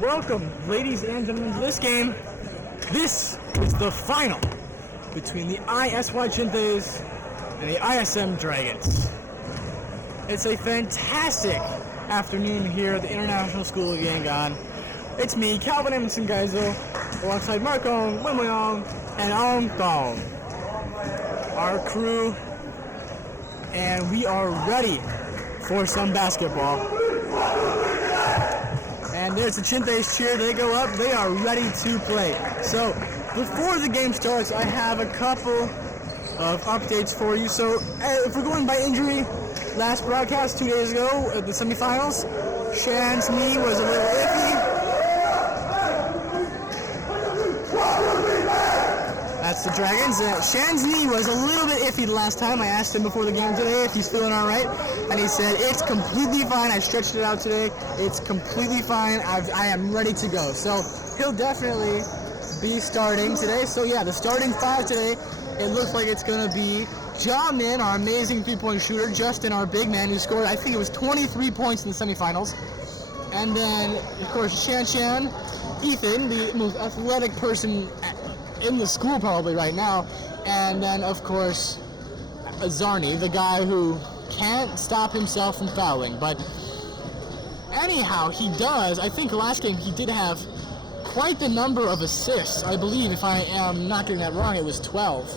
Welcome, ladies and gentlemen, to this game. This is the final between the ISY Chinthes and the ISM Dragons. It's a fantastic afternoon here at the International School of Yangon. It's me, Calvin Emerson Geizel, alongside Marco, Wimleong, and Aung Thong, our crew, and we are ready for some basketball. And there's the Chinthes cheer. They go up. They are ready to play. So before the game starts, I have a couple of updates for you. So if we're going by injury, last broadcast 2 days ago at the semifinals, Shan's knee was a little iffy. That's the Dragons. Shan's knee was a little bit iffy the last time. I asked him before the game today if he's feeling all right, and he said, it's completely fine. I stretched it out today. It's completely fine. I am ready to go. So he'll definitely be starting today. So yeah, the starting five today, it looks like it's going to be Jamin, our amazing three-point shooter, Justin, our big man, who scored, I think it was 23 points in the semifinals. And then, of course, Shan, Ethan, the most athletic person in the school probably right now, and then of course Zarni, the guy who can't stop himself from fouling. But anyhow, he does. I think last game he did have quite the number of assists. I believe, if I am not getting that wrong, it was 12.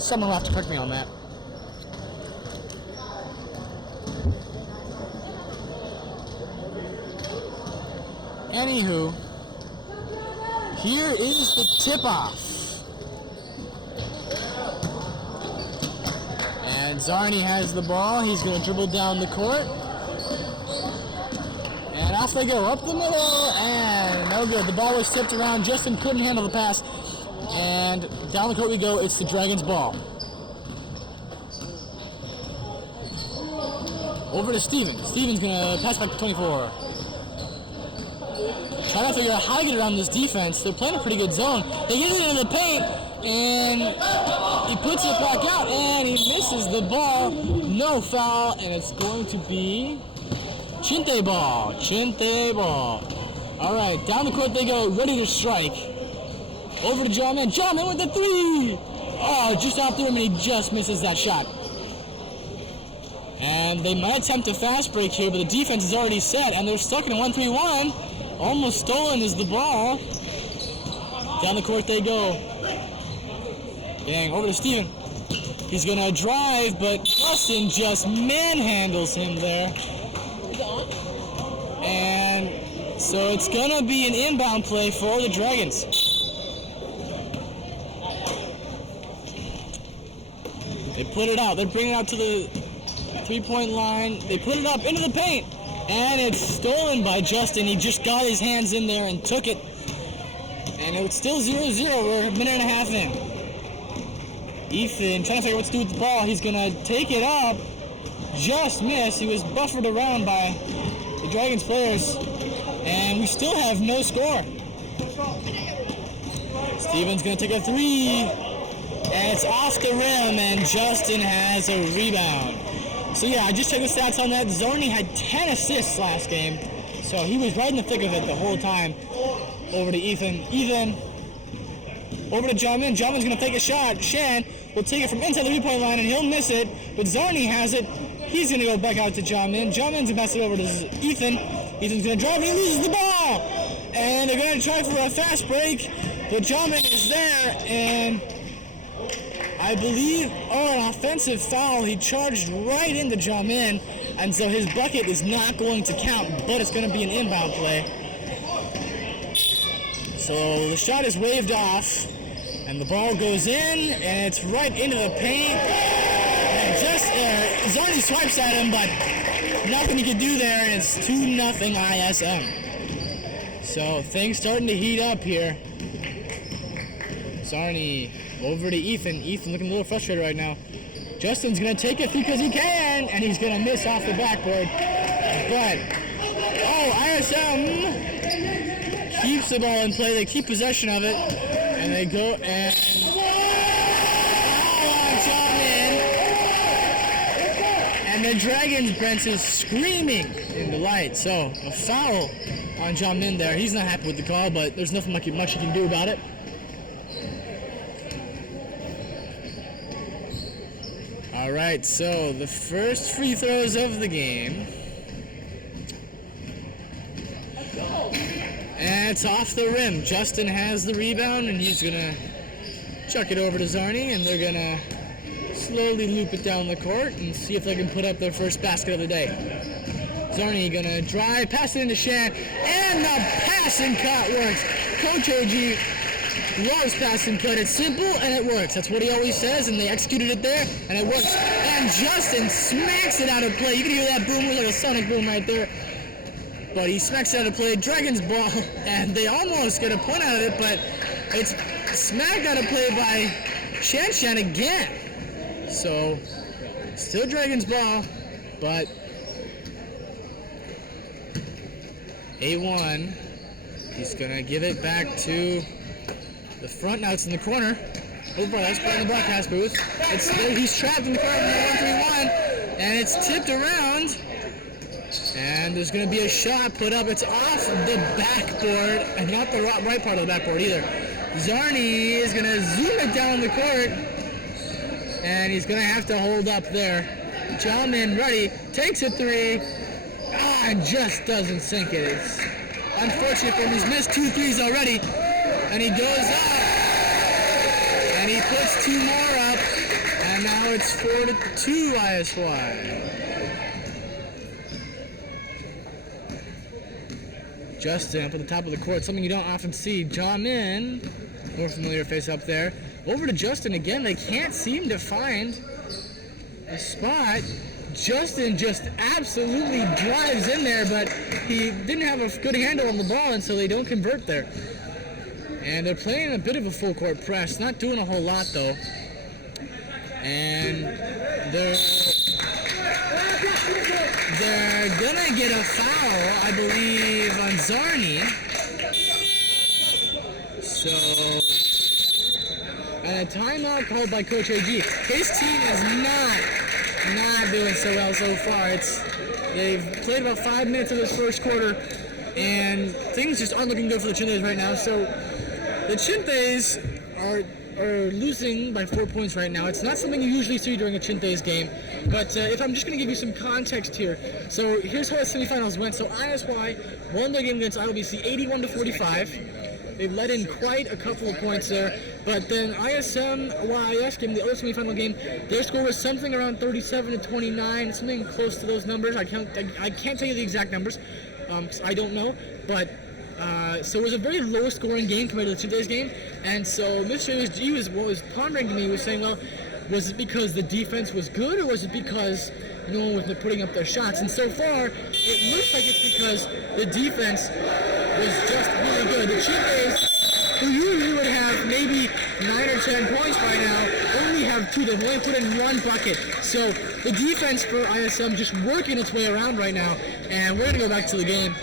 Someone will have to correct me on that. Anywho, here is the tip-off. And Zarni has the ball. He's going to dribble down the court. And off they go, up the middle, and no good. The ball was tipped around. Justin couldn't handle the pass. And down the court we go. It's the Dragons' ball. Over to Steven. Steven's going to pass back to 24. Trying to figure out how to get around this defense. They're playing a pretty good zone. They get it into the paint, and he puts it back out, and he misses the ball. No foul, and it's going to be Chinthe ball. Chinthe ball. All right, down the court they go, ready to strike. Over to Jamin. Jamin with the three. Oh, just off the rim, and he just misses that shot. And they might attempt a fast break here, but the defense is already set, and they're stuck in a 1-3-1. Almost stolen is the ball. Down the court they go. Dang, over to Steven. He's going to drive, but Justin just manhandles him there. And so it's going to be an inbound play for the Dragons. They put it out. They're bringing it out to the three-point line. They put it up into the paint. And it's stolen by Justin. He just got his hands in there and took it. And it's still 0-0. We're a minute and a half in. Ethan trying to figure out what to do with the ball. He's going to take it up. Just missed. He was buffered around by the Dragons players. And we still have no score. Steven's going to take a three. And it's off the rim. And Justin has a rebound. So yeah, I just checked the stats on that. Zarni had 10 assists last game, so he was right in the thick of it the whole time. Over to Ethan. Ethan, over to Jamin. Jamin's going to take a shot. Shan will take it from inside the three-point line, and he'll miss it, but Zarni has it. He's going to go back out to Jamin. Jamin's going to pass it over to Ethan. Ethan's going to drive, and he loses the ball. And they're going to try for a fast break, but Jamin is there, and I believe, an offensive foul. He charged right into Jamin, and so his bucket is not going to count, but it's going to be an inbound play. So the shot is waved off, and the ball goes in, and it's right into the paint. And just Zarni swipes at him, but nothing he can do there, and it's 2-0 ISM. So things starting to heat up here. Zarni over to Ethan. Ethan looking a little frustrated right now. Justin's going to take it because he can, and he's going to miss off the backboard. But, ISM keeps the ball in play. They keep possession of it, and they go and foul on Jamin. And the Dragons bench is screaming in delight. So a foul on John Min there. He's not happy with the call, but there's nothing much he can do about it. All right, so the first free throws of the game. And it's off the rim. Justin has the rebound, and he's going to chuck it over to Zarni, and they're going to slowly loop it down the court and see if they can put up their first basket of the day. Zarni going to drive, pass it into Shan, and the pass and cut works. Coach AG loves pass and cut. It's simple, and it works. That's what he always says, and they executed it there, and it works. And Justin smacks it out of play. You can hear that boom. It was like a sonic boom right there. But he smacks it out of play. Dragons ball, and they almost get a point out of it, but it's smacked out of play by Shan again. So, still Dragons ball, but A1, he's going to give it back to the front. Now it's in the corner. Oh boy, that's playing the broadcast booth. He's trapped in the corner from the 1-3-1, and it's tipped around. And there's going to be a shot put up. It's off the backboard, and not the right part of the backboard either. Zarni is going to zoom it down the court, and he's going to have to hold up there. John Min ready, takes a three, and just doesn't sink it. It's unfortunate for him. He's missed 2 threes already, and he goes up, and he puts 2 more up, and now it's 4-2 ISY. Justin up at the top of the court, something you don't often see. John Min, more familiar face up there. Over to Justin again. They can't seem to find a spot. Justin just absolutely drives in there, but he didn't have a good handle on the ball, and so they don't convert there. And they're playing a bit of a full court press, not doing a whole lot though. And they're gonna get a foul, I believe, on Zarni. So, and a timeout called by Coach AG. His team is not doing so well so far. They've played about 5 minutes of this first quarter, and things just aren't looking good for the Chinthes right now. So, the Chinthes are losing by 4 points right now. It's not something you usually see during a Chinthes game, but if I'm just going to give you some context here. So here's how the semifinals went. So ISY won their game against ILBC 81-45. They've let in quite a couple of points there, but then ISM, YIS game, the other semifinal game, their score was something around 37-29, something close to those numbers. I can't tell you the exact numbers. I don't know, but so it was a very low-scoring game compared to the Chinthes game, and so Mr. G was pondering to me, was saying, well, was it because the defense was good, or was it because no one was putting up their shots? And so far, it looks like it's because the defense was just really good. The Chinthes, who usually would have maybe 9 or 10 points by now, only have 2. They've only put in 1 bucket. So the defense for ISM just working its way around right now, and we're going to go back to the game.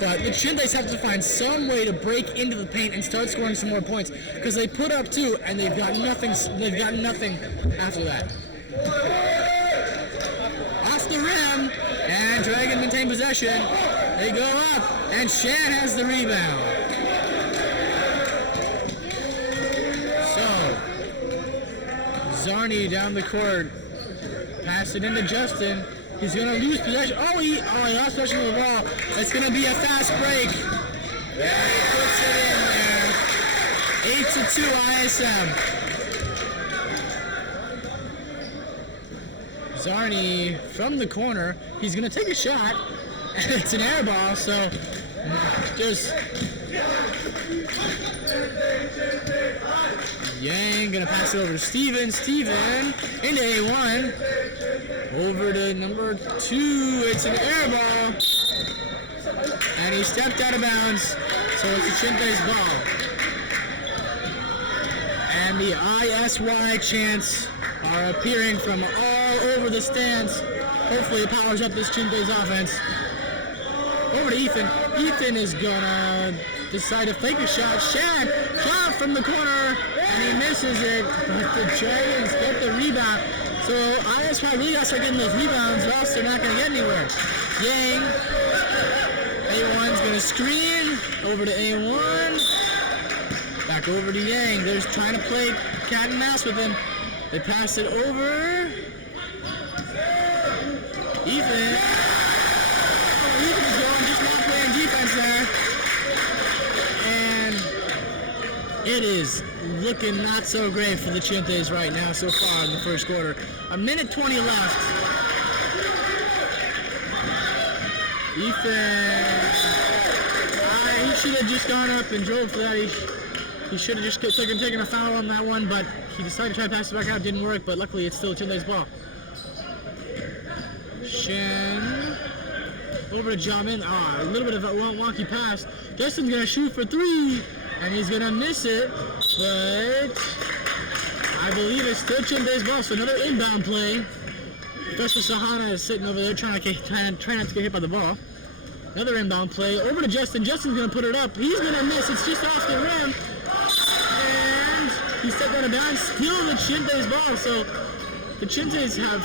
But the Chinthes have to find some way to break into the paint and start scoring some more points, because they put up 2 and they've got nothing. They've got nothing after that. Off the rim, and Dragon maintain possession. They go up, and Shan has the rebound. So Zarni down the court, pass it into Justin. He's going to lose possession. Oh, he lost possession of the ball. It's going to be a fast break. Yeah, he puts it in there. 8-2 ISM. Zarni from the corner. He's going to take a shot. And it's an air ball, so just Yang going to pass it over to Steven. Steven into A1. Over to number 2, it's an air ball, and he stepped out of bounds, so it's a Chinthes ball. And the ISY chants are appearing from all over the stands. Hopefully it powers up this Chinthes offense. Over to Ethan. Ethan is gonna decide to fake a shot. Shan, shot from the corner, and he misses it, but the Dragons get the rebound. So ISY really got to start getting those rebounds, or else they're not going to get anywhere. Yang. A1's going to screen. Over to A1. Back over to Yang. They're just trying to play cat and mouse with him. They pass it over. Ethan. Ethan is going, just not playing defense there. And it is looking not so great for the Chinthes right now so far in the first quarter. A minute 20 left. Ethan, he should have just gone up and drove for that. He should have just taken a foul on that one, but he decided to try to pass it back out. Didn't work, but luckily it's still Chinthes' ball. Shan over to Jamin. A little bit of a wonky pass. Justin's gonna shoot for 3, and he's gonna miss it, but I believe it's still Chinthes' ball. So another inbound play. Professor Sahana is sitting over there trying not to get hit by the ball. Another inbound play over to Justin. Justin's gonna put it up. He's gonna miss. It's just off the rim, and he's stepped out of bounds. Still the Chinthes' ball. So the Chinthes have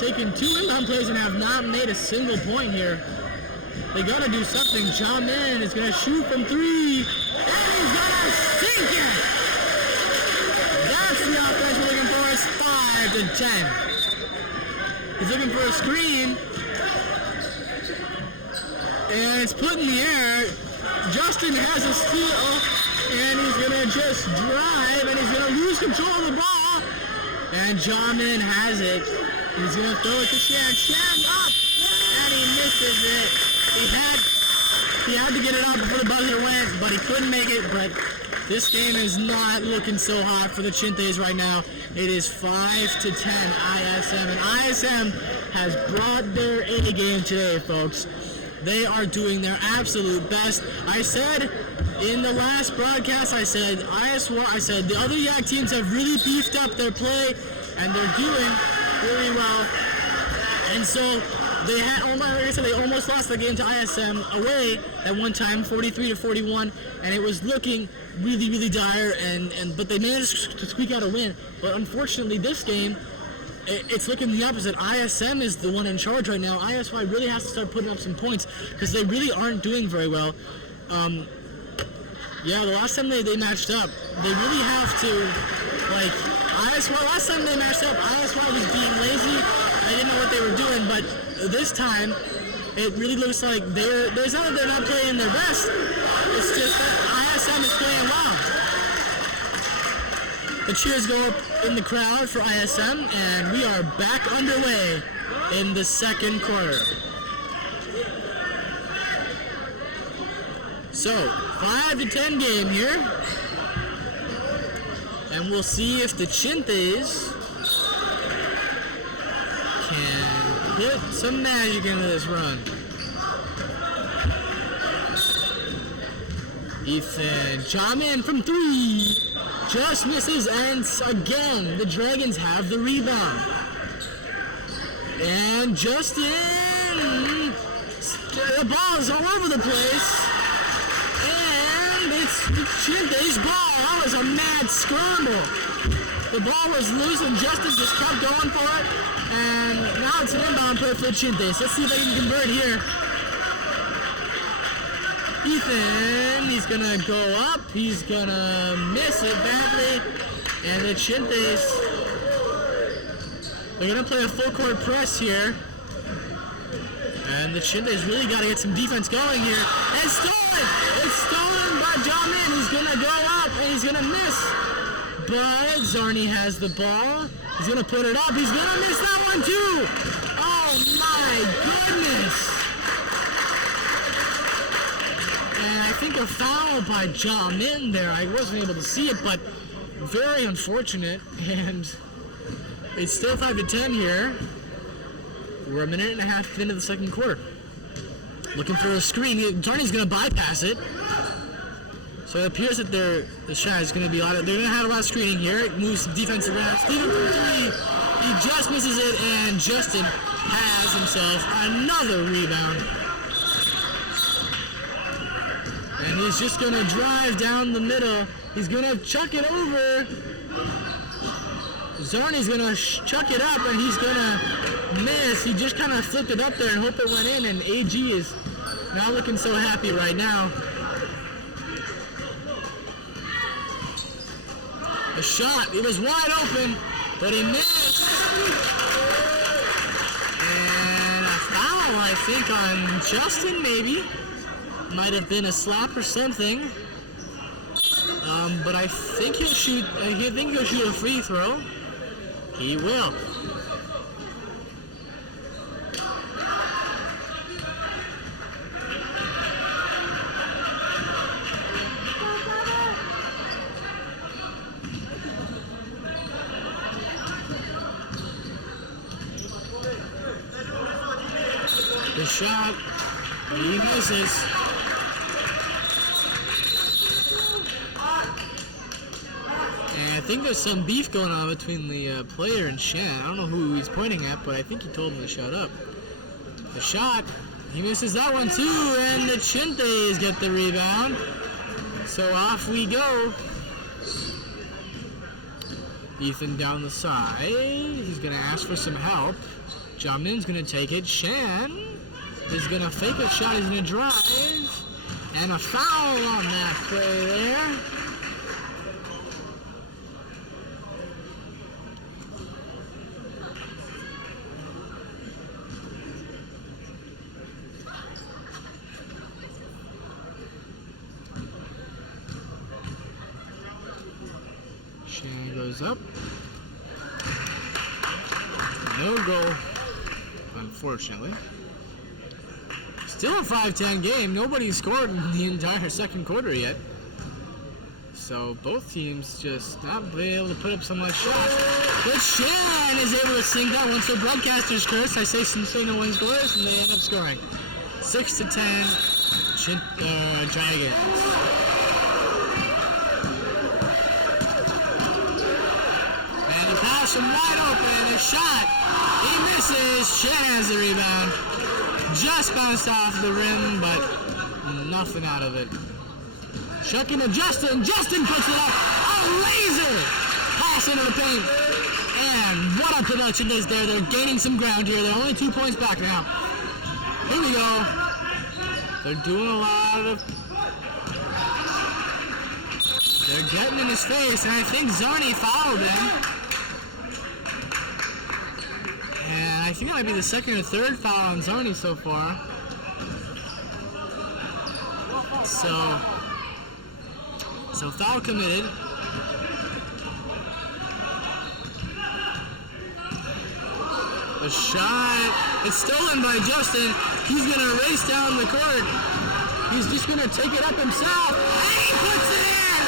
taken 2 inbound plays and have not made a single point here. They gotta do something. Jamin is gonna shoot from 3, and he's gonna sink it! That's the offense we're looking for. It's 5-10. He's looking for a screen, and it's put in the air. Justin has a steal, and he's gonna just drive, and he's gonna lose control of the ball, and Jamin has it. He's going to throw it to Shan. Shan up! And he misses it. He had to get it out before the buzzer went, but he couldn't make it. But this game is not looking so hot for the Chinthes right now. It is 5-10 ISM. And ISM has brought their A game today, folks. They are doing their absolute best. I said in the last broadcast, I said the other YAC teams have really beefed up their play, and they're doing really well, and so they had, like I said, they almost lost the game to ISM away at one time, 43-41, and it was looking really, really dire, but they managed to squeak out a win. But unfortunately, this game, it's looking the opposite. ISM is the one in charge right now. ISY really has to start putting up some points because they really aren't doing very well. The last time they matched up, they really have to, ISY, last time they matched up, ISY was being lazy. I didn't know what they were doing, but this time, it really looks like there's not that they're not playing their best. It's just that ISM is playing well. The cheers go up in the crowd for ISM, and we are back underway in the second quarter. So, 5-10 game here. And we'll see if the Chinthes can put some magic into this run. Ethan, Jamin from 3. Just misses, and again, the Dragons have the rebound. And Justin, the ball is all over the place. And it's the Chinthes' ball. That was a mad scramble. The ball was loose, and Justin just kept going for it. And now it's an inbound play for the Chinthes. Let's see if they can convert here. Ethan, he's gonna go up. He's gonna miss it badly. And the Chinthes, they're gonna play a full court press here. And the Chinthes really gotta get some defense going here. And stolen! It's stolen by Jamin. He's gonna go up and he's gonna miss. But Zarni has the ball. He's gonna put it up. He's gonna miss that one too. Oh my goodness. And I think a foul by Jamin there. I wasn't able to see it, but very unfortunate. And it's still 5-10 here. We're a minute and a half into the second quarter. Looking for a screen. Zarni's going to bypass it. So it appears that the Shan is going to be they're going to have a lot of screening here. It moves defense around. Steven for 3. He just misses it, and Justin has himself another rebound. And he's just going to drive down the middle. He's going to chuck it over. Zarni's going to chuck it up, and he's going to miss. He just kind of flipped it up there and hope it went in, and AG is not looking so happy right now. A shot. It was wide open, but he missed. And a foul, I think, on Justin, maybe. Might have been a slap or something. But I think he'll shoot. He'll shoot a free throw. He will. The shot, he misses. And I think there's some beef going on between the player and Shan. I don't know who he's pointing at, but I think he told him to shut up. The shot, he misses that one too, and the Chinthes get the rebound. So off we go. Ethan down the side. He's going to ask for some help. Jamin's going to take it. Shan is going to fake a shot. He's going to drive. And a foul on that play there. Shan goes up. No goal, unfortunately. Still a 5-10 game. Nobody scored in the entire second quarter yet. So both teams just not being able to put up so much shots. But Shan is able to sink that one. So broadcaster's curse. I say no one scores, and they end up scoring. 6-10, Dragons. And the pass from wide open. A shot. He misses. Shan has the rebound. Just bounced off the rim, but nothing out of it. Chucking to Justin. Justin puts it up. A laser pass into the paint. And what a production is there. They're gaining some ground here. They're only 2 points back now. Here we go. They're doing a lot of... They're getting in his face, and I think Zarni fouled him. And I think that might be the second or third foul on Zarni so far. So foul committed. A shot. It's stolen by Justin. He's going to race down the court. He's just going to take it up himself. And he puts it in!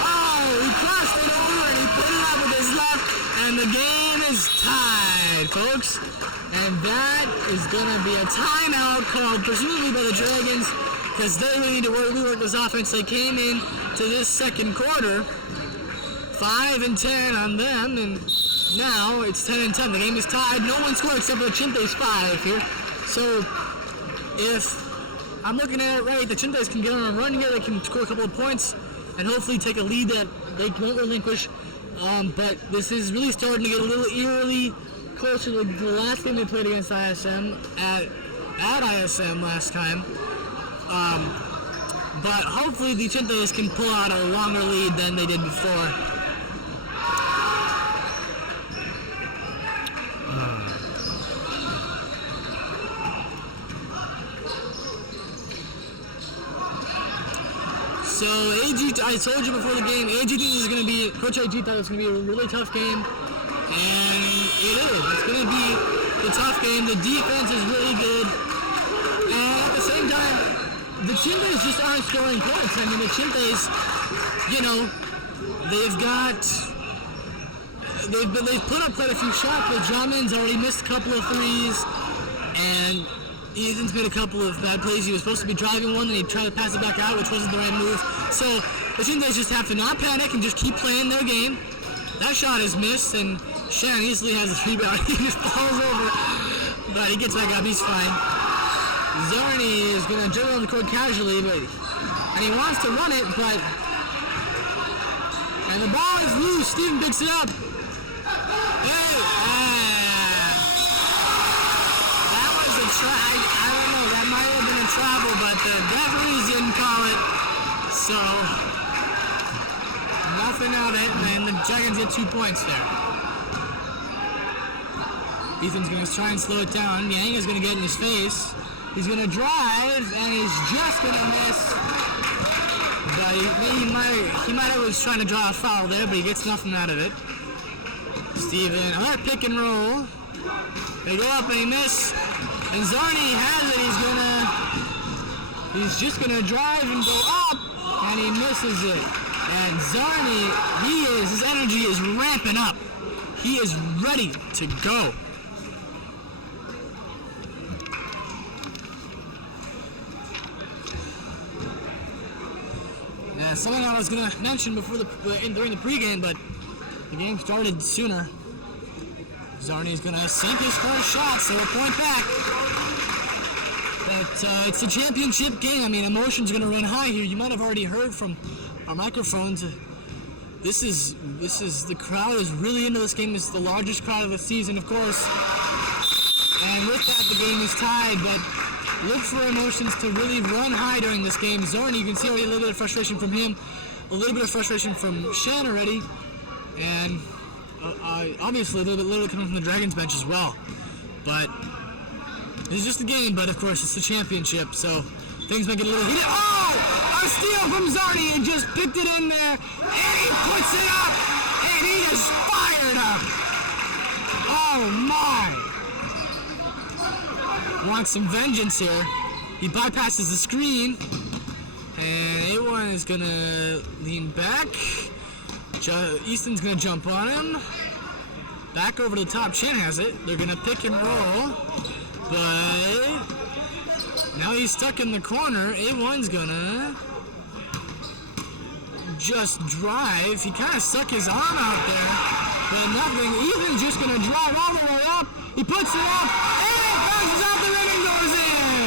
Oh, he crossed it over and he put it up with his left. And the game is tied, folks. And that is going to be a timeout called presumably by the Dragons because they really need to rework this offense. They came in to this second quarter 5-10 on them, and now it's 10-10. The game is tied. No one scored except for the Chinthes 5 here. So if I'm looking at it right, the Chinthes can get on a run here. They can score a couple of points and hopefully take a lead that they won't relinquish. But this is really starting to get a little eerily closer to the last game they played against ISM at ISM last time. But hopefully the Chinthes can pull out a longer lead than they did before. So AG, I told you before the game, AG thinks this is going to be, Coach AG thought it was going to be a really tough game, and it is. It's going to be a tough game. The defense is really good, and at the same time, the Chinthes just aren't scoring points. I mean, the Chinthes, you know, they've put up quite a few shots, but Jamin's already missed a couple of threes, and Ethan's made a couple of bad plays. He was supposed to be driving one, and he tried to pass it back out, which wasn't the right move. So the Chinthes just have to not panic and just keep playing their game. That shot is missed, and Shan easily has a rebound. He just falls over, but he gets back up. He's fine. Zarni is going to dribble on the court casually, and he wants to run it, and the ball is loose. Steven picks it up. I don't know, that might have been a travel, but the referees didn't call it. So, nothing of it, and the Dragons get 2 points there. Ethan's going to try and slow it down. Yang is going to get in his face. He's going to drive, and he's just going to miss. But he might have was trying to draw a foul there, but he gets nothing out of it. Steven, another pick and roll. They go up and they miss. And Zarni has it. He's just gonna drive and go up, and he misses it. And Zarni, his energy is ramping up. He is ready to go. Yeah, something I was gonna mention before during the pregame, but the game started sooner. Zarni's gonna sink his first shot, so a point back. But it's a championship game. I mean, emotion's gonna run high here. You might have already heard from our microphones. This is the crowd is really into this game. This is the largest crowd of the season, of course. And with that, the game is tied. But look for emotions to really run high during this game. Zarni, you can see already a little bit of frustration from him, a little bit of frustration from Shan already, and obviously a little bit coming from the Dragons bench as well. But it's just a game, but of course it's the championship, so things make it a little heated. Oh! A steal from Zarni, and just picked it in there, and he puts it up, and he is fired up. Oh my! Wants some vengeance here. He bypasses the screen, and A1 is gonna lean back. Easton's gonna jump on him. Back over to the top. Shan has it. They're gonna pick and roll, but now he's stuck in the corner. A1's gonna just drive. He kind of stuck his arm out there, but nothing. Ethan's just gonna drive all the way up. He puts it up, and it bounces out the rim and goes in.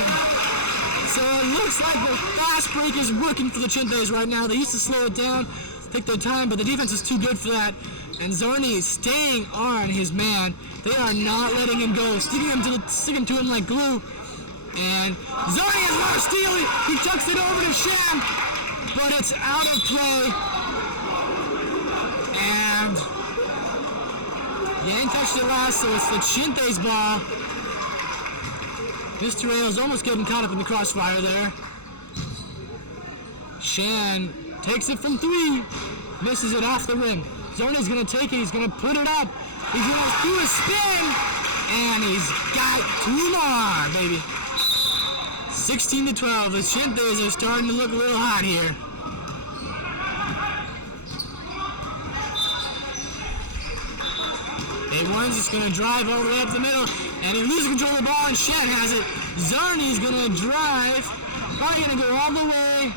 So it looks like the fast break is working for the Chinthes right now. They used to slow it down, take their time, but the defense is too good for that. And Zarni is staying on his man. They are not letting him go, sticking to him like glue. And Zarni has another steal. He tucks it over to Shan, but it's out of play. And Yang touched it last, so it's the Chinthes ball. Mr. Rayo's almost getting caught up in the crossfire there. Shan takes it from 3, misses it off the rim. Zarni's gonna take it, he's gonna put it up, he's gonna do a spin, and he's got 2 more, baby. 16-12, the Chinthes are starting to look a little hot here. A1's just gonna drive all the way up the middle, and he loses control of the ball, and Shan has it. Zarni's gonna drive, probably gonna go all the way.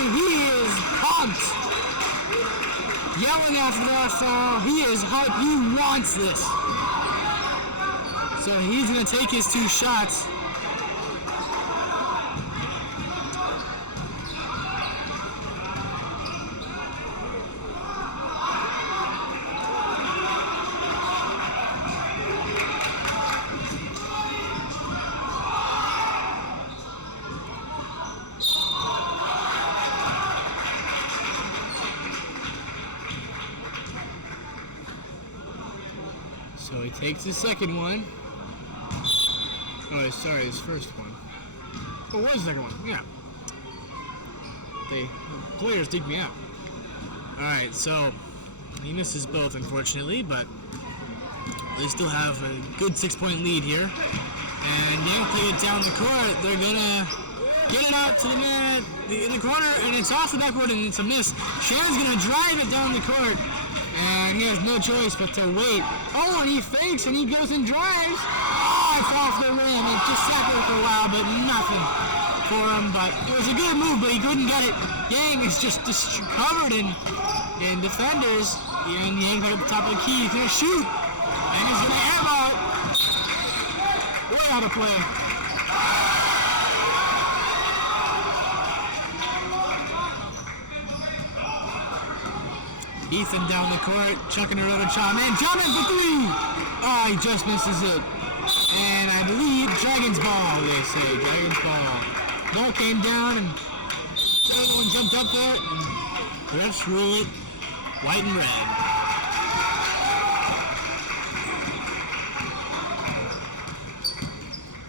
He is pumped. Yelling after that foul. He is hyped. He wants this. So he's going to take his 2 shots. So he takes his second one. Oh, sorry, his first one. Oh, what was the second one? Yeah. The players dig me out. Alright, so he misses both, unfortunately, but they still have a good 6-point lead here. And Yang play it down the court. They're gonna get it out to the man in the corner, and it's off the backboard, and it's a miss. Shan's gonna drive it down the court. And he has no choice but to wait. Oh, and he fakes and he goes and drives. Oh, it's off the rim. It just sat there for a while, but nothing for him. But it was a good move, but he couldn't get it. Yang is just covered in defenders. And Yang at the top of the key. He's going to shoot. And he's going to airball it. Way out of play. Ethan down the court, chucking it over to Chan. Man, Chan for 3! Oh, he just misses it. And I I believe Dragon's Ball, they say. Dragon's Ball. Ball came down and everyone jumped up there and the refs rule it white and red.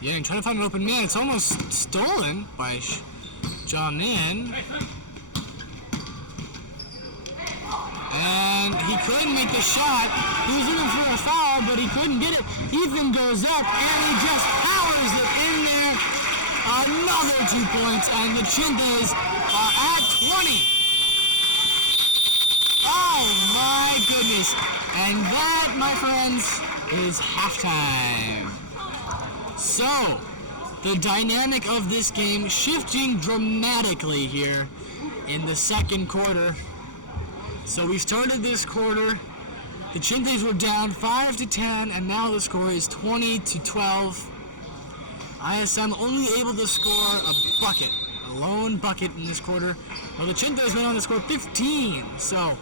Yeah, and trying to find an open man. It's almost stolen by John in. And he couldn't make the shot. He was looking for a foul, but he couldn't get it. Ethan goes up, and he just powers it in there. Another 2 points, and the Chinthes are at 20. Oh, my goodness. And that, my friends, is halftime. So, the dynamic of this game shifting dramatically here in the second quarter. So we started this quarter, the Chinthes were down 5-10, and now the score is 20-12. ISM only able to score a bucket, a lone bucket in this quarter. Well, the Chinthes went on to score 15, so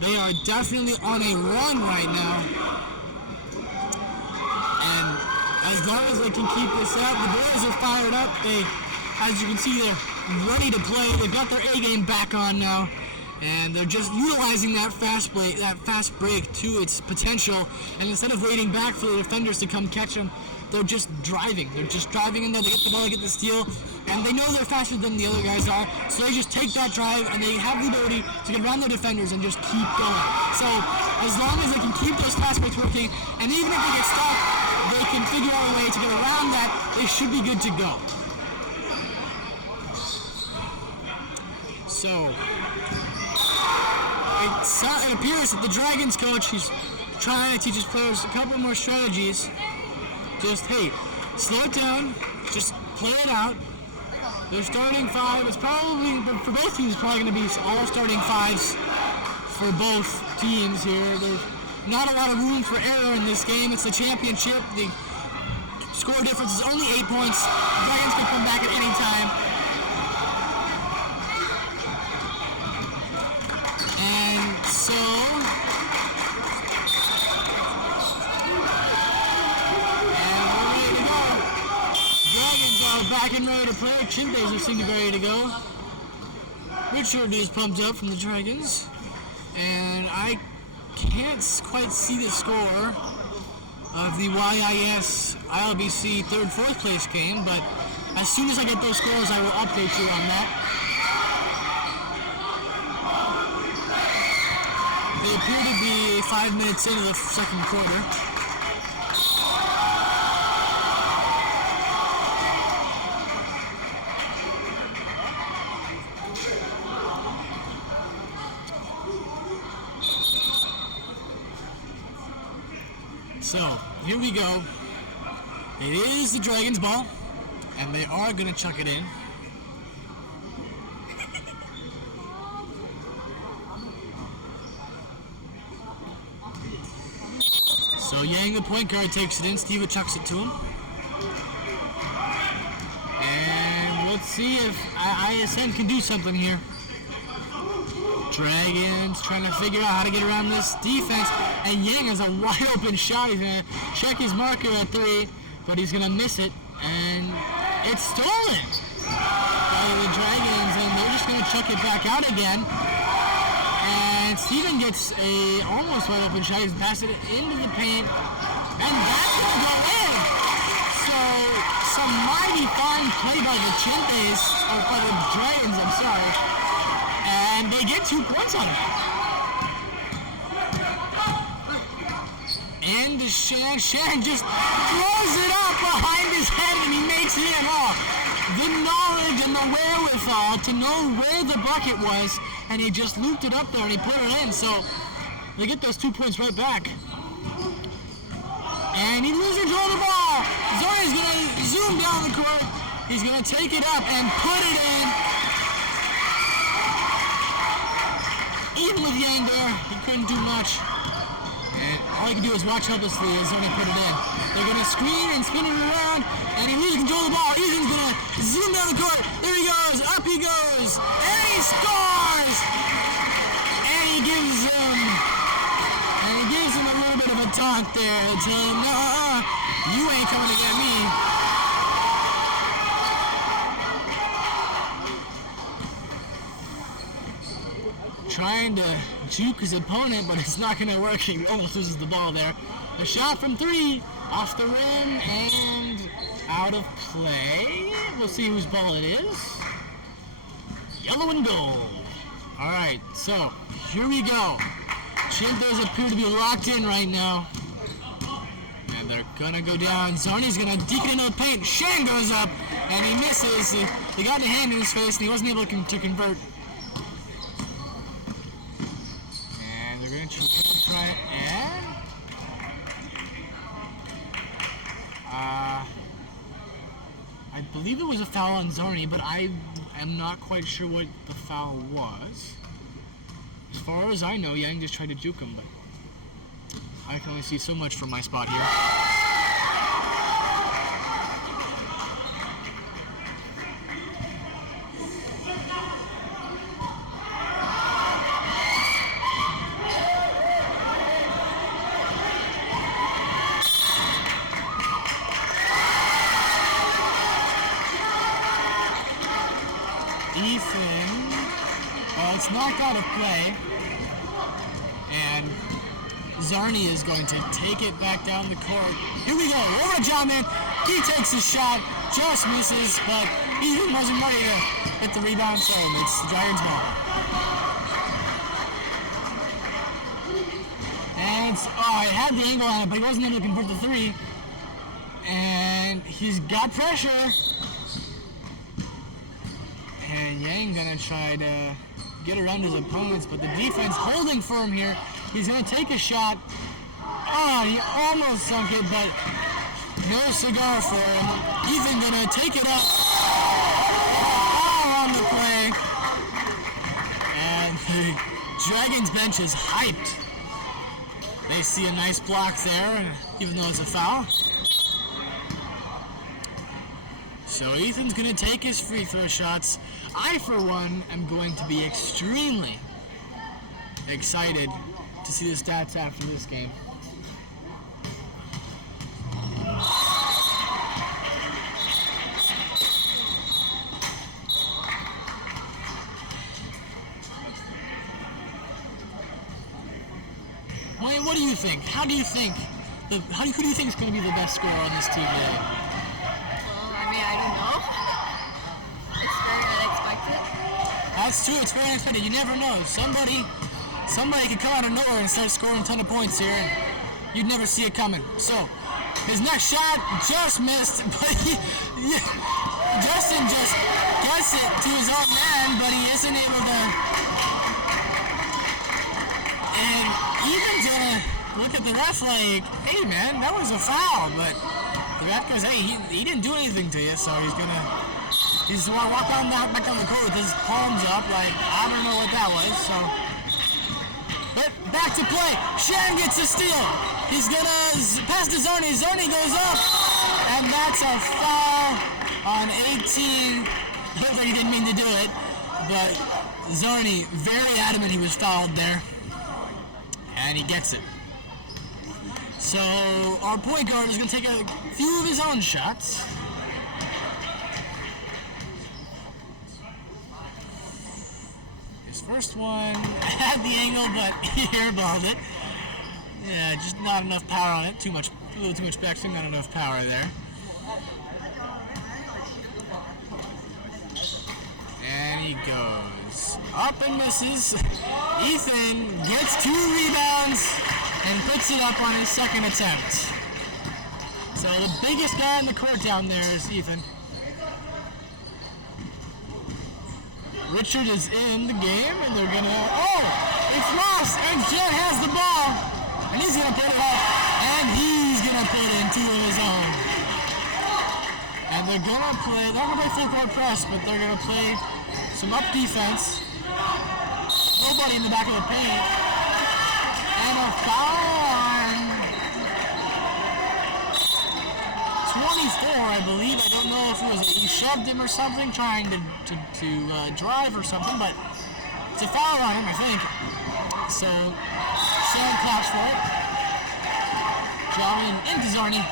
they are definitely on a run right now. And as long as they can keep this up, the boys are fired up. They, as you can see, they're ready to play. They've got their A game back on now. And they're just utilizing that fast break to its potential. And instead of waiting back for the defenders to come catch them, they're just driving. They're just driving in there. They get the ball, they get the steal, and they know they're faster than the other guys are. So they just take that drive, and they have the ability to get around their defenders and just keep going. So as long as they can keep those fast breaks working, and even if they get stopped, they can figure out a way to get around that. They should be good to go. So it appears that the Dragons coach, he's trying to teach his players a couple more strategies. Just, hey, slow it down, just play it out. Their starting five is probably, for both teams, probably going to be all starting fives for both teams here. There's not a lot of room for error in this game. It's the championship. The score difference is only 8 points. The Dragons can come back at any time. And so, and we're ready to go. Dragons are back and ready to play. Chinthes seem to be ready to go. Richard is pumped up from the Dragons. And I can't quite see the score of the YIS ILBC 3rd, 4th place game, but as soon as I get those scores, I will update you on that. They appear to be 5 minutes into the second quarter. So, here we go. It is the Dragons' ball, and they are going to chuck it in. So Yang, the point guard, takes it in. Steve chucks it to him. And let's see if ISM can do something here. Dragons trying to figure out how to get around this defense. And Yang has a wide open shot. He's going to check his marker at 3, but he's going to miss it. And it's stolen by the Dragons, and they're just going to chuck it back out again. And Steven gets a almost wide open shot. He's passing it into the paint, and that's going to go in. So some mighty fine play by the Chinthes, or by the Dragons, I'm sorry. And they get 2 points on it. And Shan just throws it up behind his head, and he makes it in. Oh, the knowledge and the wherewithal to know where the bucket was, and he just looped it up there and he put it in. So they get those 2 points right back. And he loses control of the ball. Zori's going to zoom down the court. He's going to take it up and put it in. Even with Yang there, he couldn't do much. And all he can do is watch helplessly as Zoni put it in. They're going to screen and spin it around, and he loses control of the ball. Ethan's going to zoom down the court. There he goes. Up he goes. And he scores! And he gives him a little bit of a taunt there. Tell him, You ain't coming to get me. Trying to juke his opponent, but it's not going to work. He almost loses the ball there. A shot from 3, off the rim, and out of play. We'll see whose ball it is. Yellow and gold. All right, so here we go. Chinthes appear to be locked in right now. And they're going to go down. Zarni's going to deke it into the paint. Shan goes up, and he misses. He got a hand in his face, and he wasn't able to convert. And they're going to try it, and I believe it was a foul on Zarni, but I am not quite sure what the foul was. As far as I know, Yang just tried to juke him, but I can only see so much from my spot here. Ethan, it's knocked out of play, and Zarni is going to take it back down the court. Here we go, over to John, man. He takes a shot, just misses, but Ethan wasn't ready to hit the rebound, so it's the Dragons' ball. And I had the angle on it, but he wasn't able to convert the 3. And he's got pressure. And Yang gonna try to get around his opponents, but the defense holding firm here. He's gonna take a shot. Oh, he almost sunk it, but no cigar for him. Ethan gonna take it up. All on the play. And the Dragons bench is hyped. They see a nice block there, even though it's a foul. So Ethan's going to take his free throw shots. I, for one, am going to be extremely excited to see the stats after this game. Wayne, what do you think? Who do you think is going to be the best scorer on this team today? I don't know. It's very unexpected. That's true, it's very unexpected. You never know. Somebody could come out of nowhere and start scoring a ton of points here, and you'd never see it coming. So, his next shot just missed, but Justin just gets it to his own man, but he isn't able to. And Ethan's gonna look at the ref like, hey man, that was a foul, but the ref goes, hey, he didn't do anything to you, so he's gonna walk on back on the court with his palms up, like, I don't know what that was, so. But back to play. Shan gets a steal. He's gonna pass to Zarni. Zarni goes up, and that's a foul on 18. Looks like he didn't mean to do it, but Zarni, very adamant he was fouled there, and he gets it. So our point guard is going to take a few of his own shots. His first one had the angle, but he airballed it. Yeah, just not enough power on it. A little too much backswing, not enough power there. And he goes up and misses. Ethan gets 2 rebounds and puts it up on his second attempt. So the biggest guy on the court down there is Ethan. Richard is in the game, and they're gonna, it's lost, and Shan has the ball, and he's gonna put it up, and he's gonna put in 2 of his own. And they're gonna play, they're gonna play full court press, but they're gonna play some up defense. Nobody in the back of the paint. And a foul on 24, I believe. I don't know if it was he shoved him or something, trying to drive or something, but it's a foul on him, I think. So, Shan claps for it. Driving into Zarni.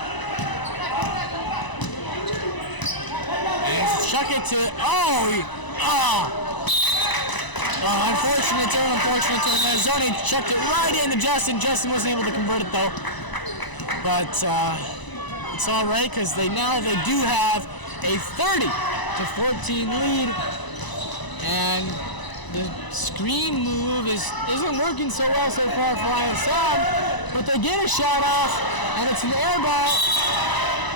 chuck it to, unfortunate turn. Zoni chucked it right into Justin. Justin wasn't able to convert it though. But it's all right because they do have a 30-14 lead. And the screen move isn't working so well so far for ISM, but they get a shot off, and it's an air ball.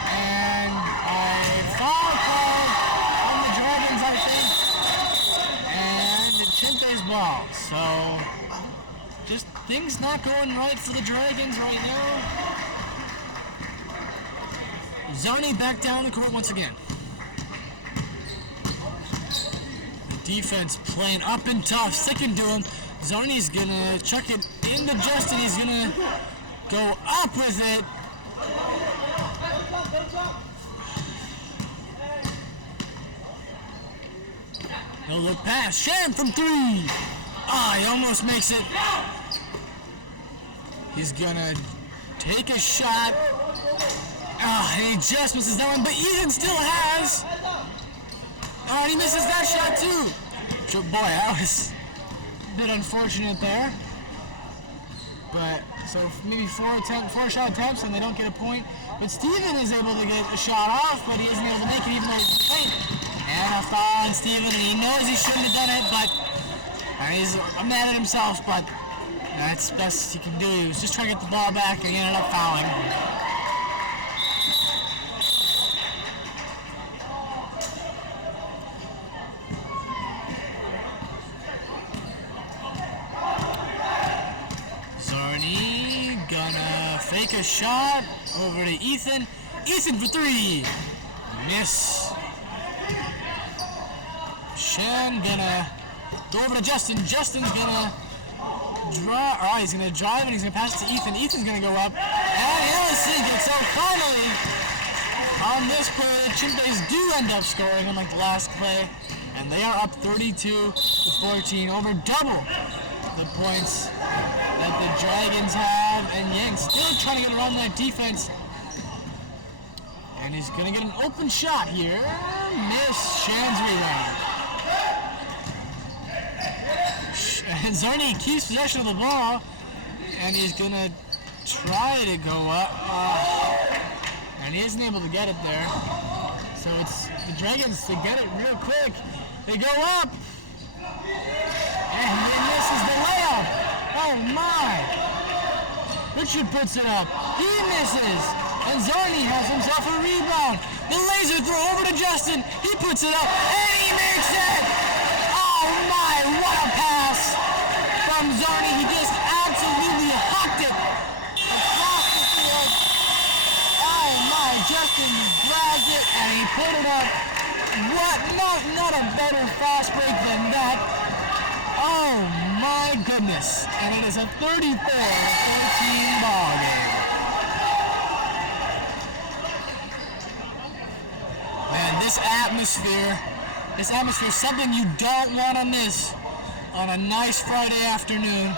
And a foul call on the Dragons, I think. And the Chinthes ball. So, just things not going right for the Dragons right now. Zoni back down the court once again. Defense playing up and tough, sticking to him. Zoni's gonna chuck it into Justin. He's gonna go up with it. No look pass. Shan from 3. He almost makes it. He's gonna take a shot. And he just misses that one, but Ethan still has. And he misses that shot too. Boy, that was a bit unfortunate there. But so maybe four shot attempts and they don't get a point. But Steven is able to get a shot off, but he isn't able to make it even though he's paint. And a foul on Steven, and he knows he shouldn't have done it, but he's mad at himself, but that's the best he can do. He was just trying to get the ball back and he ended up fouling. Fake a shot over to Ethan. Ethan for 3. Miss. Shan gonna go over to Justin. Justin's gonna drive. He's gonna drive and he's gonna pass it to Ethan. Ethan's gonna go up. And he'll sink it. So finally, on this play, Chinthes do end up scoring unlike the last play. And they are up 32-14, over double the points that the Dragons have, and Yang still trying to get around that defense. And he's gonna get an open shot here. Miss. Shan's rebound. And Zoni keeps possession of the ball, and he's gonna try to go up. And he isn't able to get it there. So it's the Dragons to get it real quick. They go up. And he misses the layup. Oh my! Richard puts it up. He misses. And Zoni has himself a rebound. The laser throw over to Justin. He puts it up. And he makes it! Oh my, what a pass from Zoni. He just absolutely hucked it across the field. Oh my, Justin grabbed it and he put it up. What? Not a better fast break than that. Oh my goodness. And it is a 34-14 ball game. Man, this atmosphere is something you don't want to miss on a nice Friday afternoon.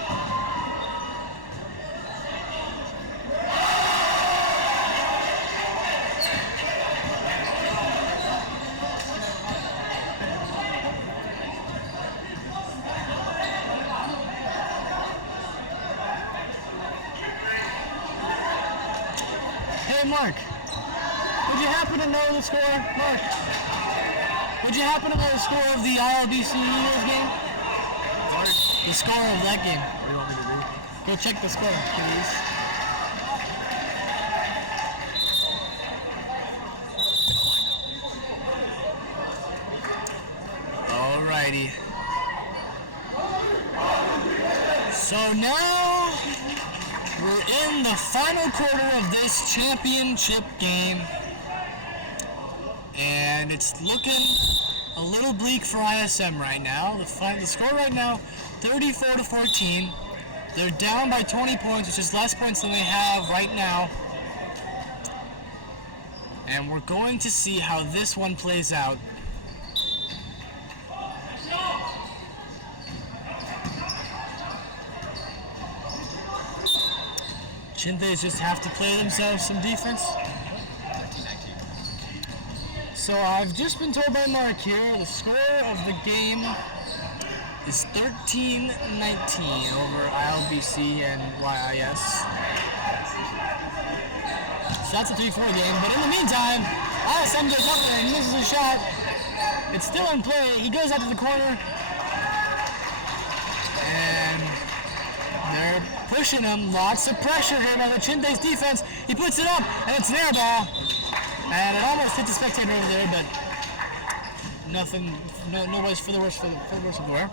Hey, Mark, would you happen to know the score? Mark, would you happen to know the score of the ILBC Eagles game? The score of that game. What do you want me to do? Go check the score, please. Alrighty. So now we're in the final quarter of this championship game, and it's looking a little bleak for ISM right now. The score right now, 34-14. They're down by 20 points, which is less points than they have right now. And we're going to see how this one plays out. Chinthes just have to play themselves some defense. So I've just been told by Mark here, the score of the game is 13-19 over ILBC and YIS. So that's a 3-4 game, but in the meantime, ISM goes up and misses a shot. It's still in play. He goes out to the corner, and they're pushing him. Lots of pressure here by the Chinthes defense. He puts it up, and it's an air ball. And it almost hit the spectator over there, but nothing, no ways for the worst of the wear.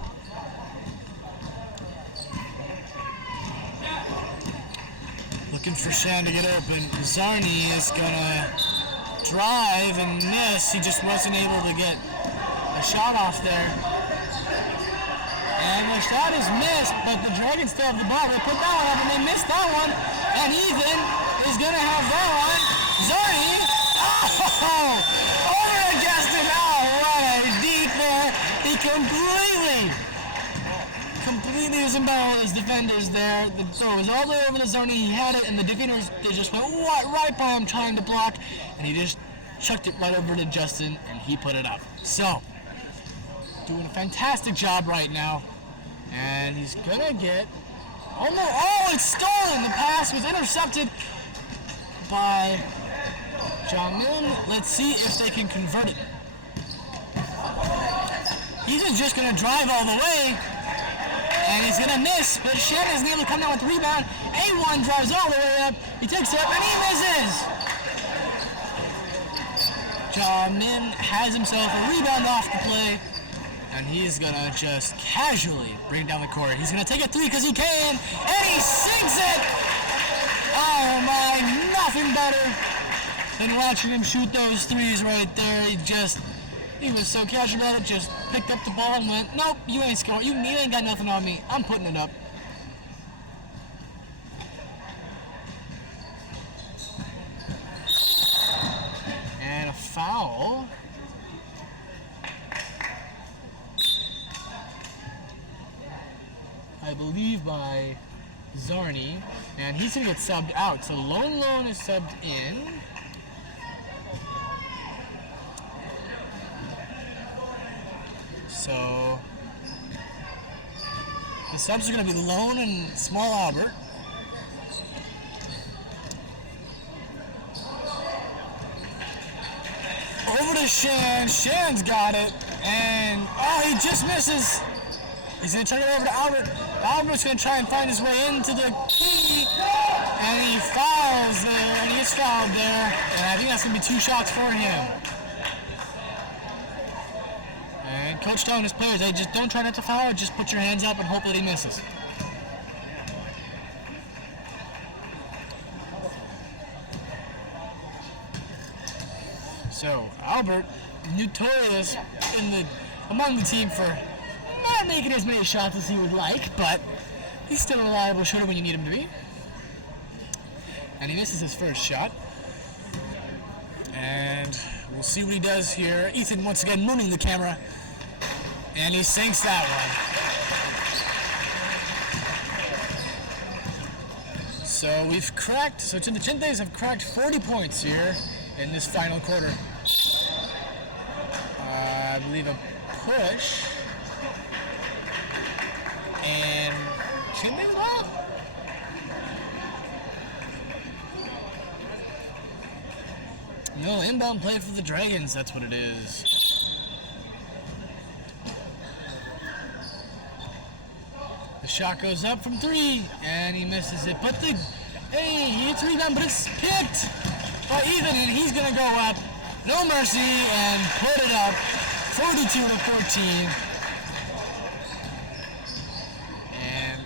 Looking for Shan to get open. Zarni is gonna drive and miss. He just wasn't able to get a shot off there. And the shot is missed, but the Dragons still have the ball. They put that one up and they missed that one. And Ethan is gonna have that one. Zarni, over-adjusted. Oh, what a deep there. He completely disemboweled his defenders there. The throw was all the way over to Zarni. He had it, and the defenders, they just went right by him trying to block, and he just chucked it right over to Justin, and he put it up. So, doing a fantastic job right now, and he's gonna get, oh no, oh, it's stolen. The pass was intercepted by Jamin. Let's see if they can convert it. He's just gonna drive all the way, and he's gonna miss, but Shan isn't able to come down with the rebound. A1 drives all the way up, he takes it up, and he misses! Jamin has himself a rebound off the play, and he's gonna just casually bring it down the court. He's gonna take a three because he can, and he sinks it! Oh my, nothing better than watching him shoot those threes right there. He was so casual about it, just picked up the ball and went, nope, you ain't scoring. You ain't got nothing on me. I'm putting it up. And a foul. I believe by Zarni. And he's going to get subbed out. So Lone is subbed in. So the subs are going to be Lone and Small Albert. Over to Shan. Shan's got it. And, oh, he just misses. He's going to turn it over to Albert. Albert's going to try and find his way into the key. And he fouls there. And he gets fouled there. And I think that's going to be 2 shots for him. And Coach telling his players, hey, just don't try not to foul, just put your hands up and hope that he misses. So, Albert, notorious among the team for not making as many shots as he would like, but he's still a reliable shooter when you need him to be. And he misses his first shot. And we'll see what he does here. Ethan once again mooning the camera. And he sinks that one. So we've cracked, so the Chinthes have cracked 40 points here in this final quarter. I believe a push. And Chinthes well. No, inbound play for the Dragons, that's what it is. The shot goes up from 3, and he misses it. But he hits a rebound, but it's picked by Ethan, and he's going to go up. No mercy, and put it up, 42-14. And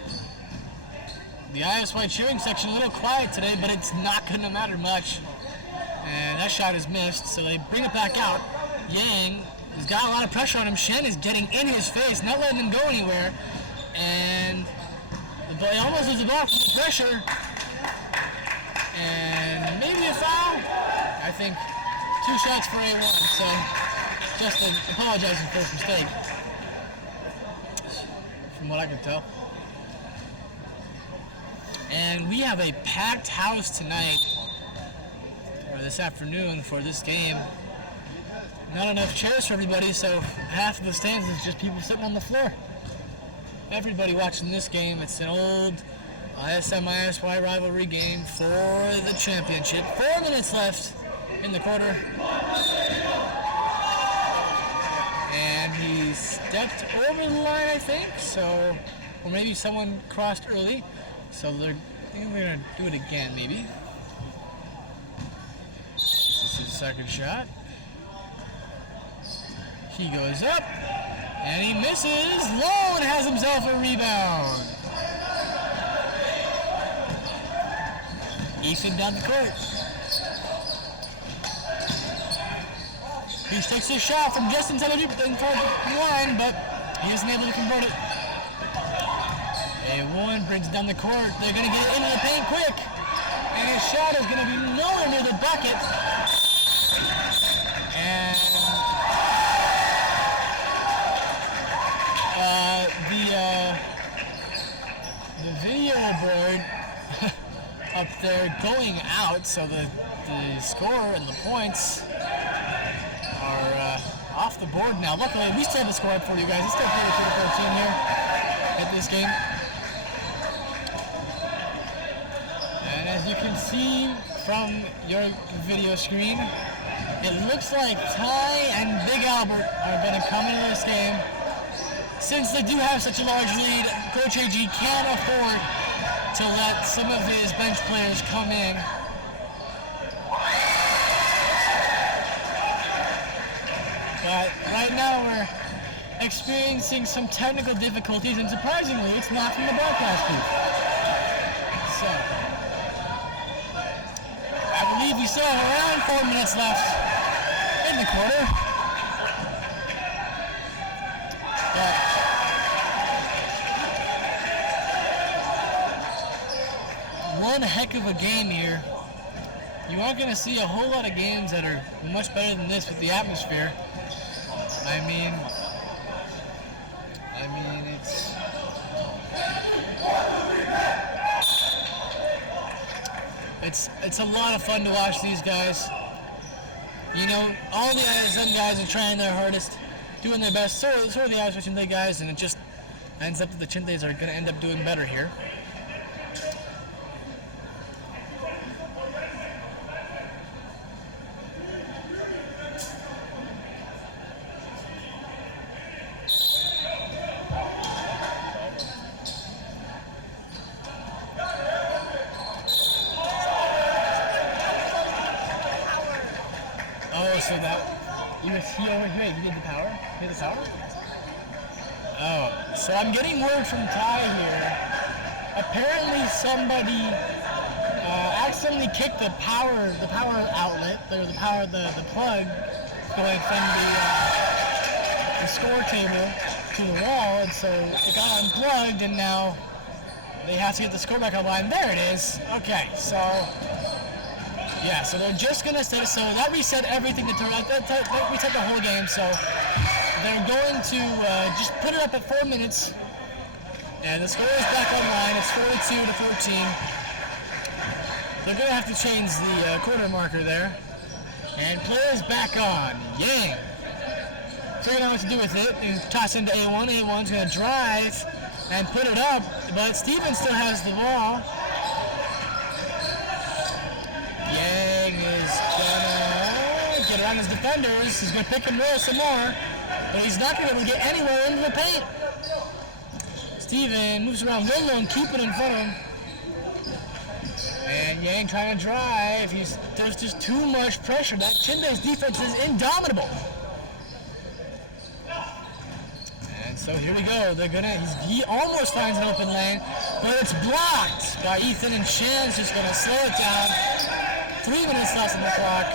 the ISY cheering section a little quiet today, but it's not going to matter much. And that shot is missed, so they bring it back out. Yang has got a lot of pressure on him. Shan is getting in his face, not letting him go anywhere. And he almost loses the ball from the pressure. And maybe a foul. I think 2 shots for A1, so Justin apologizing for his mistake. From what I can tell. And we have a packed house tonight, or this afternoon, for this game. not enough chairs for everybody, so half of the stands is just people sitting on the floor. Everybody watching this game. It's an old ISM ISY rivalry game for the championship. 4 minutes left in the quarter. And he stepped over the line, I think, so, or maybe someone crossed early, so I think they're gonna do it again, maybe. This is the second shot. He goes up, and he misses. Lone has himself a rebound. Ethan down the court. He takes his shot from just inside the line, but he isn't able to convert it. A1 brings it down the court. They're going to get it into the paint quick. And his shot is going to be nowhere near the bucket. And the video board up there going out, so the score and the points are off the board now. Luckily, we still have the score up for you guys. It's still 32-14 here at this game. And as you can see from your video screen, it looks like Ty and Big Albert are going to come into this game. Since they do have such a large lead, Coach AG can't afford to let some of his bench players come in. But right now we're experiencing some technical difficulties, and surprisingly, it's not from the broadcast booth. So, I believe we still have around 4 minutes left in the quarter. But one heck of a game here. You aren't going to see a whole lot of games that are much better than this with the atmosphere. I mean, it's a lot of fun to watch these guys. You know, all the ISM guys are trying their hardest, doing their best. So are the ISY Chinthes guys, and it just ends up that the Chinthes are going to end up doing better here. So that he over here, he did the power? He did the power? Oh, so I'm getting word from Ty here. Apparently somebody accidentally kicked the power outlet, or the plug going from the score table to the wall, and so it got unplugged, and now they have to get the score back online. There it is. Okay, so. Yeah, so they're just going to set it, so that reset everything to turn out. That reset the whole game, so they're going to just put it up at 4 minutes. And the score is back online. It's 42-14. They're going to have to change the quarter marker there. And play is back on. Yang. Figuring out what to do with it. And toss into A1. A1's going to drive and put it up, but Steven still has the ball. Yang is gonna get around his defenders. He's gonna pick and roll some more, but he's not gonna be able to get anywhere into the paint. Steven moves around Lolo and keep it in front of him. And Yang trying to drive. There's just too much pressure. That Chinthes defense is indomitable. And so here we go. He almost finds an open lane, but it's blocked by Ethan, and Shan's just gonna slow it down. 3 minutes left on the clock.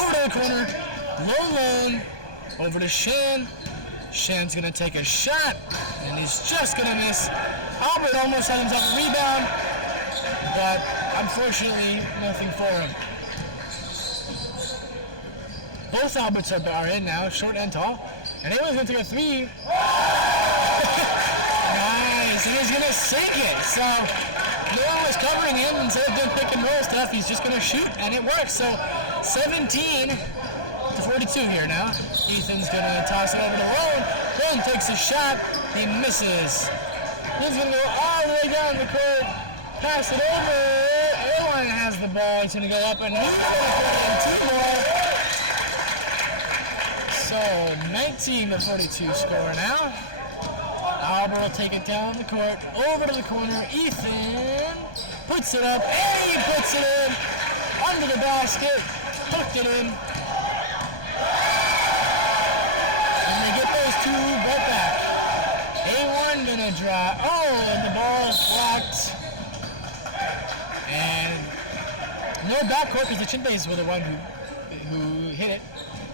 Over to the corner. Low lane. Over to Shan. Shan's going to take a shot, and he's just going to miss. Albert almost had himself a rebound, but unfortunately, nothing for him. Both Alberts are in now, short and tall. And anyone's going to take a three. Nice. And he's going to sink it. So no one was covering him. Instead of doing pick and roll stuff, he's just going to shoot, and it works. So 17 to 42 here now. Ethan's gonna toss it over to Rowan. Rowan takes a shot. He misses. He's gonna go all the way down the court. Pass it over. Airline has the ball. He's gonna go up and he's gonna put in 2 more. So 19 to 42 score now. Albert will take it down the court. Over to the corner. Ethan puts it up. And he puts it in. Under the basket. Hooked it in. And they get those 2 right back. A1 gonna draw. Oh, and the ball is blocked. And no backcourt because the Chinthes were the one who hit it.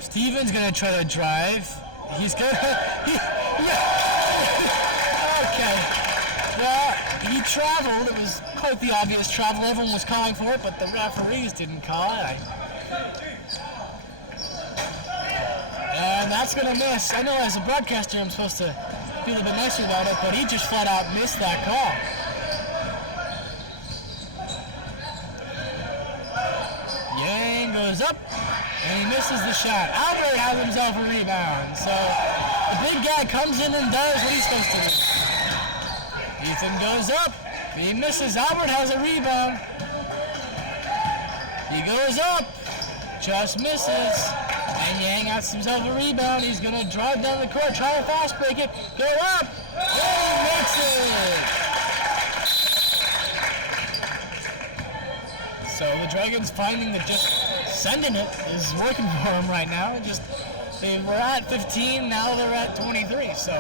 Steven's gonna try to drive. He's gonna. Okay. Well, he traveled. It was quite the obvious travel. Everyone was calling for it, but the referees didn't call it. And that's gonna miss. I know as a broadcaster I'm supposed to be a little bit nicer about it, but he just flat out missed that call. Yang goes up, and he misses the shot. Albert has himself a rebound, so the big guy comes in and does what he's supposed to do. Ethan goes up, he misses. Albert has a rebound. He goes up, just misses. And Yang has himself a rebound. He's going to drive down the court, try to fast break it, go up, and he makes it. So the Dragons finding that just sending it is working for them right now. They were at 15, now they're at 23. So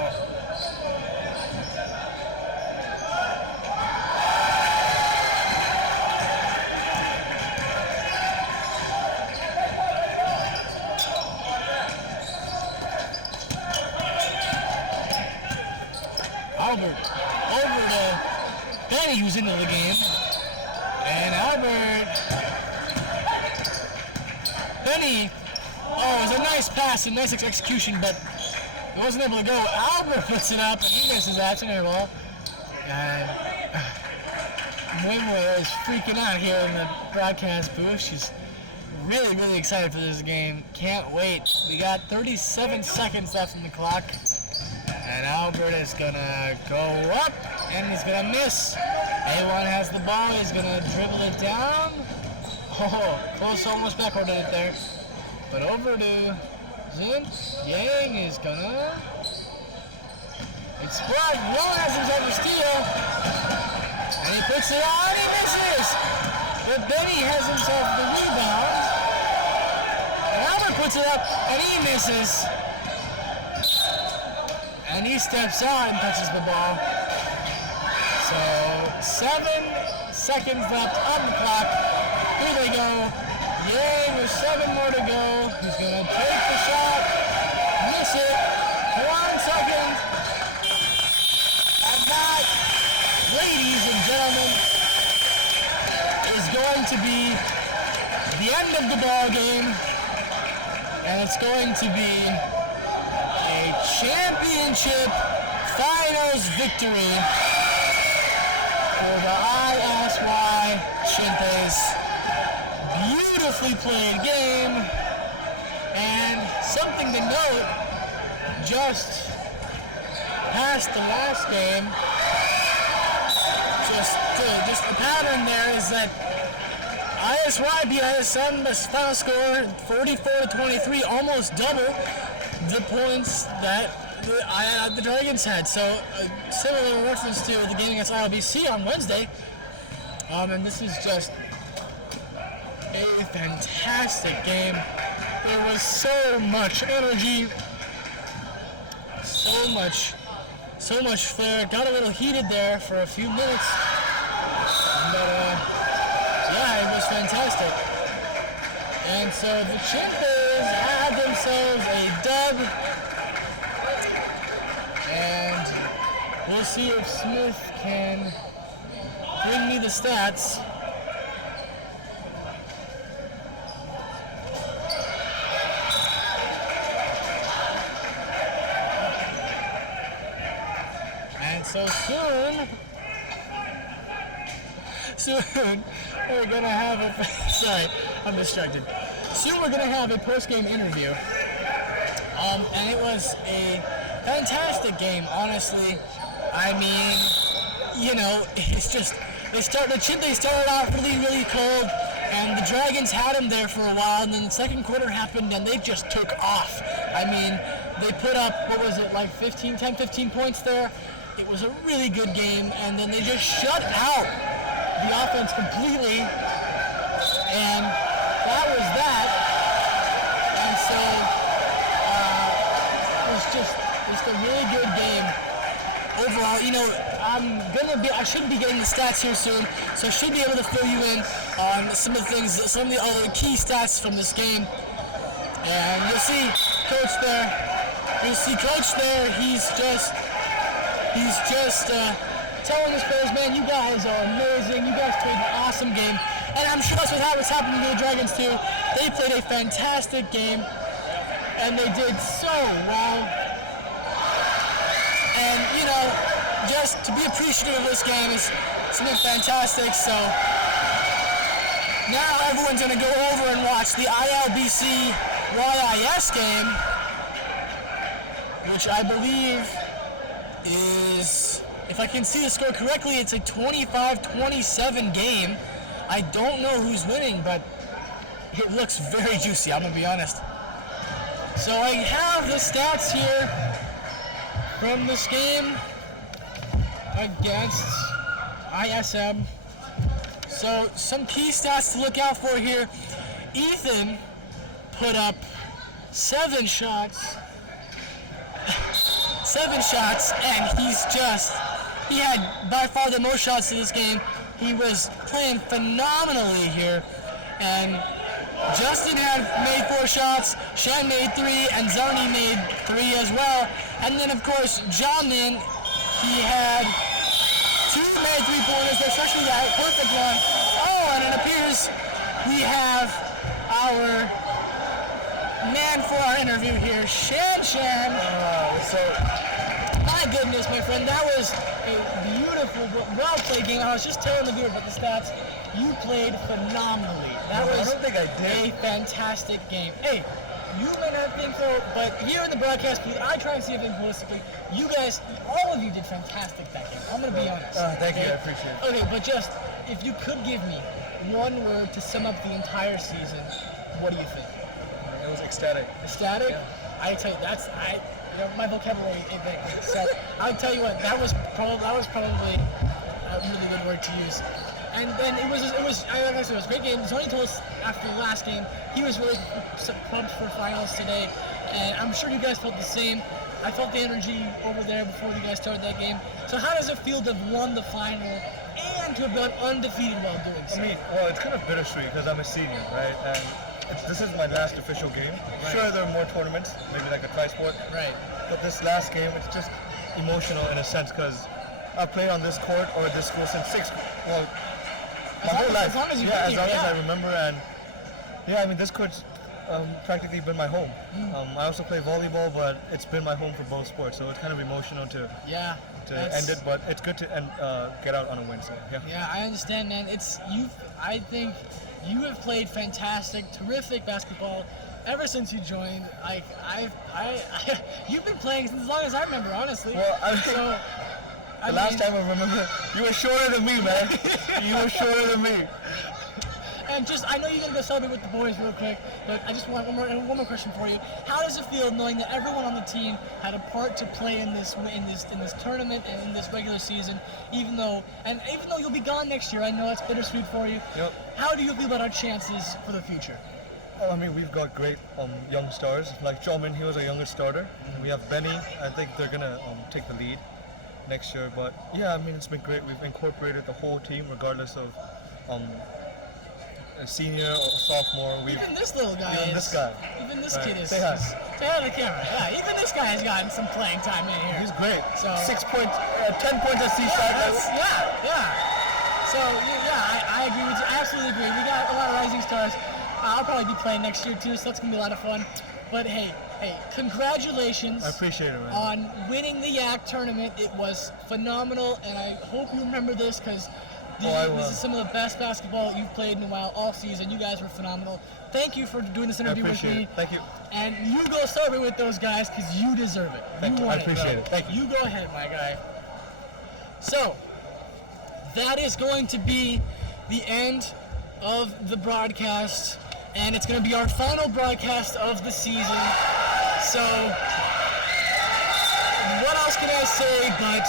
Albert over to Benny, who's into the game. And Albert, Benny, oh, it was a nice pass and nice execution, but he wasn't able to go. Albert puts it up and he misses that ball. And Moimoi is freaking out here in the broadcast booth. She's really, really excited for this game. Can't wait. We got 37 seconds left in the clock. And Albert is gonna go up, and he's gonna miss. A1 has the ball, he's gonna dribble it down. Oh, close, almost backward it there. But over to Zin. Yang is gonna explode. Rowan has himself a steal. And he puts it on, he misses. But Benny has himself the rebound. And Albert puts it up, and he misses. And he steps out and touches the ball. So 7 seconds left on the clock. Here they go. Yang with 7 more to go. He's going to take the shot. Miss it. 1 second. And that, ladies and gentlemen, is going to be the end of the ball game. And it's going to be a championship finals victory for the ISY Chinthes. Beautifully played game, and something to note, just past the last game, just the pattern there is that ISY beat ISM, the final score 44-23, almost double the points that the Dragons had. So a similar reference to the game against ILBC on Wednesday. And this is just a fantastic game. There was so much energy, so much flair. Got a little heated there for a few minutes, but yeah, it was fantastic. And so the Chinthes had themselves a dub, and we'll see if Smith can bring me the stats. And so soon we're gonna have a, sorry, I'm distracted. soon we're gonna have a post-game interview. And it was a fantastic game, honestly. I mean, you know, it's just the Chinthes started off really, really cold, and the Dragons had them there for a while, and then the second quarter happened, and they just took off. I mean, they put up, what was it, like 10, 15 points there. It was a really good game, and then they just shut out the offense completely, and that was that. And so it was just a really good game overall. You know, I should be getting the stats here soon, so I should be able to fill you in on some of the things, some of the other key stats from this game. And you'll see Coach there. He's just telling his players, man, you guys are amazing. You guys played an awesome game. And I'm sure that's what's happening to the Dragons too. They played a fantastic game, and they did so well. And, you know, just to be appreciative of this game it's been fantastic. So now everyone's going to go over and watch the ILBC YIS game, which I believe is, if I can see the score correctly, it's a 25-27 game. I don't know who's winning, but it looks very juicy, I'm going to be honest. So I have the stats here from this game against ISM. So some key stats to look out for here. Ethan put up 7 shots, and he had by far the most shots in this game. He was playing phenomenally here, and Justin made 4 shots, Shan made 3, and Zoni made 3 as well. And then, of course, Jamin, he had 2 made 3-pointers, especially that perfect one. Oh, and it appears we have our man for our interview here, Shan. My goodness, my friend, that was a beautiful, well-played game. I was just telling the viewers about the stats. You played phenomenally. That was a fantastic game. Hey, you may not think so, but here in the broadcast booth, I try and see everything holistically. You guys, all of you did fantastic that game. I'm going to be honest. Thank you, I appreciate it. Okay, but just, if you could give me one word to sum up the entire season, what do you think? It was ecstatic. Ecstatic? Yeah. I tell you, my vocabulary ain't big. So I'll tell you what, that was probably a really good word to use. And then it was like I said, it was a great game. Zoni told us after the last game he was really pumped for finals today, and I'm sure you guys felt the same. I felt the energy over there before you guys started that game. So how does it feel to have won the final and to have gone undefeated while doing so? I mean, well, it's kind of bittersweet because I'm a senior, right? And this is my last official game. Right. Sure, there are more tournaments, maybe like a tri-sport. Right. But this last game, it's just emotional in a sense because I've played on this court or this school since my whole life. As long as I remember, and I mean, this court's practically been my home. I also play volleyball, but it's been my home for both sports, so it's kind of emotional to end it, but it's good to get out on a win. So yeah, I understand, man. I think you have played fantastic, terrific basketball ever since you joined. You've been playing since as long as I remember, honestly. Well, last time I remember, you were shorter than me, man. You were shorter than me. And I know you're gonna go celebrate with the boys real quick, but I just want one more question for you. How does it feel knowing that everyone on the team had a part to play in this tournament and in this regular season? Even though you'll be gone next year, I know it's bittersweet for you. Yep. How do you feel about our chances for the future? Well, I mean, we've got great young stars. Like Jamin, he was a younger starter. We have Benny. I think they're gonna take the lead next year. But yeah, I mean, it's been great. We've incorporated the whole team, regardless of a senior or sophomore. Even this little guy Even this kid is. Say hi. Say hi to the camera. Yeah, even this guy has gotten some playing time in here. He's great. So 6 points, 10 points at Seaside. Yeah. So I agree with you. I absolutely agree. We got a lot of rising stars. I'll probably be playing next year too, so that's gonna be a lot of fun. But hey, congratulations. I appreciate it, man. On winning the YAC tournament. It was phenomenal, and I hope you remember this because This is some of the best basketball you've played in a while all season. You guys were phenomenal. Thank you for doing this interview with me. Thank you. And you go celebrate with those guys because you deserve it. I appreciate it. Thank you. You go ahead, my guy. So, that is going to be the end of the broadcast, and it's going to be our final broadcast of the season. So, what else can I say but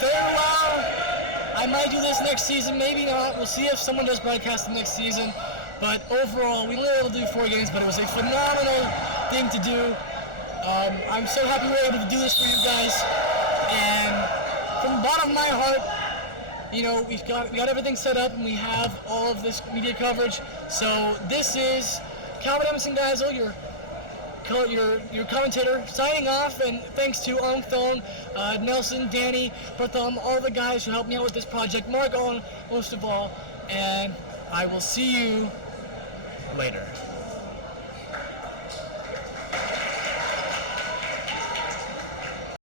farewell. I might do this next season, maybe not. We'll see if someone does broadcast the next season. But overall, we were able to do 4 games, but it was a phenomenal thing to do. I'm so happy we were able to do this for you guys. And from the bottom of my heart, you know, we got everything set up, and we have all of this media coverage. So this is Calvin Emerson Geisel, your commentator, signing off, and thanks to Ong Thong, Nelson, Danny, Pratham, all the guys who helped me out with this project, Mark Owen, most of all, and I will see you later.